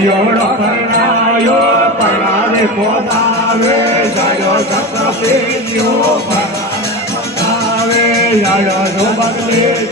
જાયો પરણાયો પરણાવે પોતાવે જાયો સતપેજો પરણાવે જાયો જો બગલે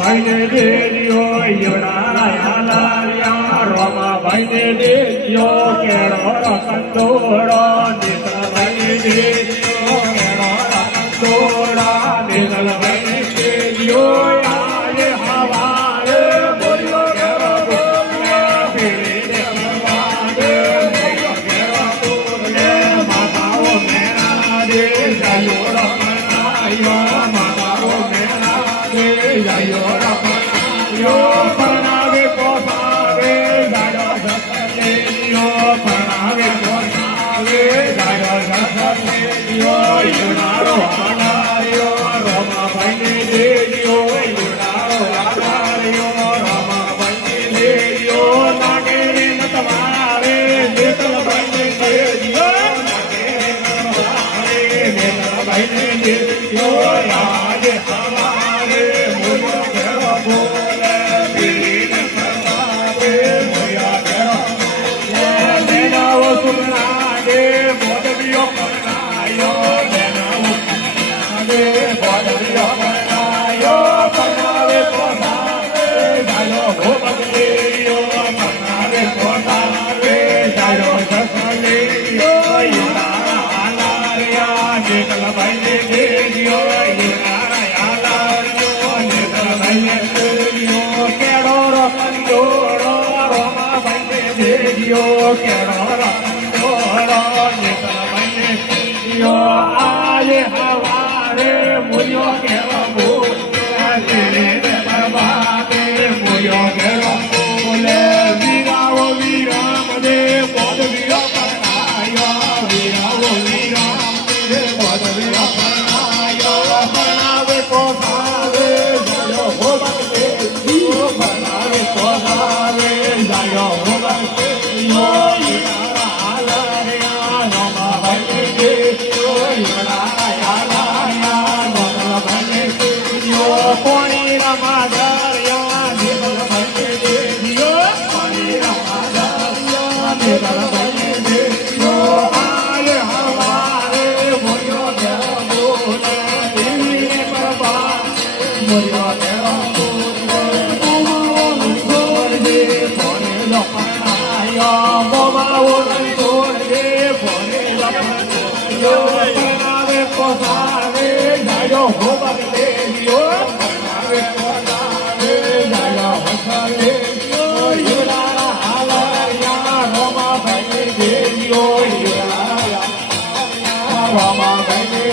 ભાઈને દેજો યુનારાયા રોમા ભાઈને દેજો કેળો કંદોડો નીકળ ભાઈને દેજો કેળો કંદોડો નીકળ ભાઈને દેજો આજે હવારે બોલ્યો કેળો બોલે પીડીને કરવાદે બોલ્યો કેળો બોલે માતાઓ મેરા દે જાયો રમણાયો માતાઓ મેરા દે જાયો પરણાવે પોતાવે જાયો સતપેજો પરણાવે પોતાવે જાયો સતપેજો યુનારો આનાર્યો રોમાભાઈને દેજો યુનારો આનાર્યો રોમાભાઈને દેજો નાગેરે નતવારે નેતલભાઈને દેજો નાગેરે નતવારે નેતલભાઈને દેજો આજે હવારે બોલ્યો કેળો બોલે પીડીને કરવાદે બોલ્યો કેળો બોલે લેનાવો સુરનાડે બોદવીઓ પરણાયો લેનાવો સુરનાડે બોદવીઓ પરણાયો પરણાવે પોતાવે જાયો હો બગલેયો પરણાવે પોતાવે જાયો સસલેયો યુનારા આલાર્યા નીકળ ભાઈને દેજો કેળો કંદોડો રોમા ભાઈને દેજો કેળો કંદોડો નીકળ ભાઈને દેજો આજે હવારે મૂલ્યો કેળો બોલે પરવાદે મૂલ્યો કેળો બોલે વીરાઓ વિરામ દે બોધ વીરો પરણાયો વીરાઓ વિરામ દે બોધ વીરો પરણાયો પરણાવે પોતાવે જાયો હો બગલે પરણાવે પોતાવે જાયો હો બગલે યુનારા આલાર્યા રોમા ભાઈને દેજો યુનારા આલાર્યા રોમા ભાઈને દેજો કોણી રમા દરિયા નીકળ ભાઈને દેજો કોણી રમા દરિયા નીકળ ભાઈને દેજો આય હવારે બોલ્યો કેળો બોલે પીડીને કરવાદે બોલ્યો કેળો બોમાવો છોડે ફોને લપનાયો પરણાવે પોતાવે જાયો હો બગલેયો પરણાવે પોતાવે જાયો હસલેયો યુનારા આલાર્યા રોમા ભાઈને દેજો યુનારા રોમા ભાઈને